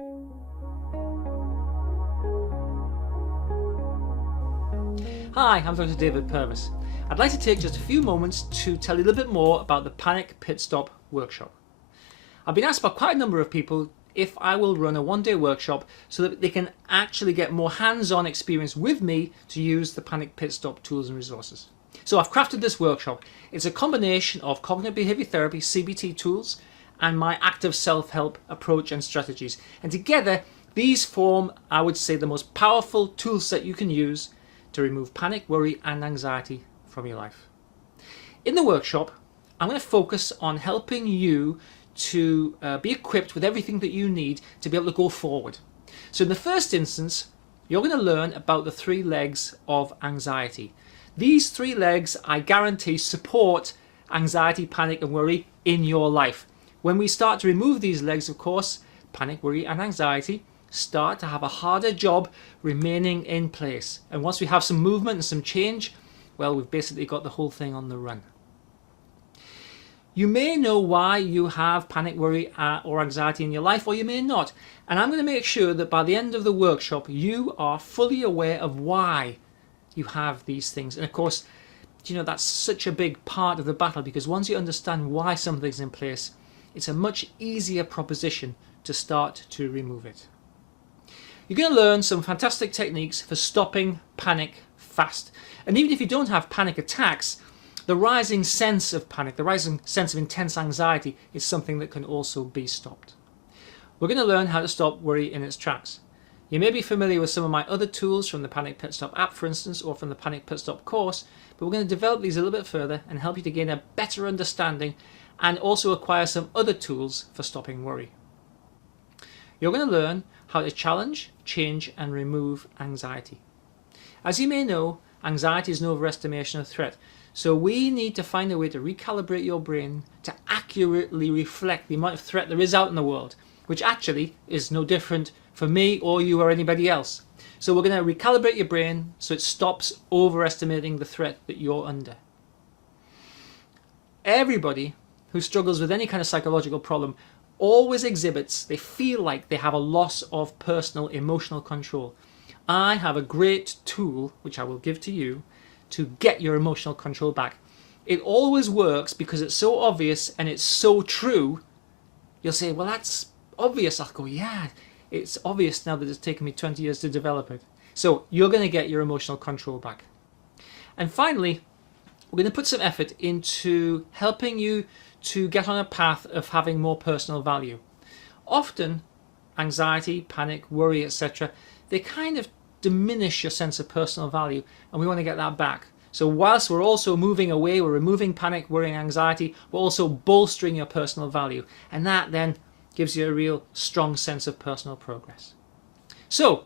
Hi, I'm Dr. David Purvis. I'd like to take just a few moments to tell you a little bit more about the Panic Pit Stop workshop. I've been asked by quite a number of people if I will run a one-day workshop so that they can actually get more hands-on experience with me to use the Panic Pit Stop tools and resources. So I've crafted this workshop. It's a combination of cognitive behavior therapy, CBT tools, and my active self-help approach and strategies. And together, these form, I would say, the most powerful tool set you can use to remove panic, worry, and anxiety from your life. In the workshop, I'm going to focus on helping you to be equipped with everything that you need to be able to go forward. So in the first instance, you're going to learn about the 3 legs of anxiety. These 3 legs, I guarantee, support anxiety, panic, and worry in your life. When we start to remove these legs, of course, panic, worry, and anxiety start to have a harder job remaining in place. And once we have some movement and some change, well, we've basically got the whole thing on the run. You may know why you have panic, worry, or anxiety in your life, or you may not. And I'm going to make sure that by the end of the workshop, you are fully aware of why you have these things. And of course, you know, that's such a big part of the battle, because once you understand why something's in place, it's a much easier proposition to start to remove it. You're going to learn some fantastic techniques for stopping panic fast. And even if you don't have panic attacks, the rising sense of panic, the rising sense of intense anxiety is something that can also be stopped. We're going to learn how to stop worry in its tracks. You may be familiar with some of my other tools from the Panic Pit Stop app, for instance, or from the Panic Pit Stop course, but we're going to develop these a little bit further and help you to gain a better understanding and also acquire some other tools for stopping worry. You're going to learn how to challenge, change, and remove anxiety. As you may know, anxiety is an overestimation of threat. So we need to find a way to recalibrate your brain to accurately reflect the amount of threat there is out in the world, which actually is no different for me or you or anybody else. So we're going to recalibrate your brain so it stops overestimating the threat that you're under. Everybody who struggles with any kind of psychological problem always exhibits, they feel like they have a loss of personal emotional control. I have a great tool, which I will give to you, to get your emotional control back. It always works because it's so obvious and it's so true. You'll say, well, that's obvious. I'll go, yeah, it's obvious now that it's taken me 20 years to develop it. So you're going to get your emotional control back. And finally, we're going to put some effort into helping you to get on a path of having more personal value. Often, anxiety, panic, worry, etc., they kind of diminish your sense of personal value, and we want to get that back. So whilst we're also moving away, we're removing panic, worry, and anxiety, we're also bolstering your personal value, and that then gives you a real strong sense of personal progress. So,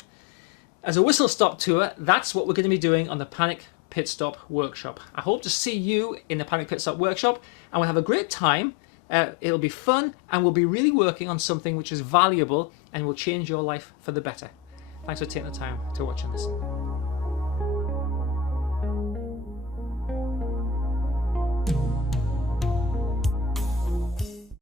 as a whistle-stop tour, that's what we're going to be doing on the Panic Pit Stop workshop. I hope to see you in the Panic Pit Stop workshop, and we'll have a great time. It'll be fun, and we'll be really working on something which is valuable and will change your life for the better. Thanks for taking the time to watch and listen.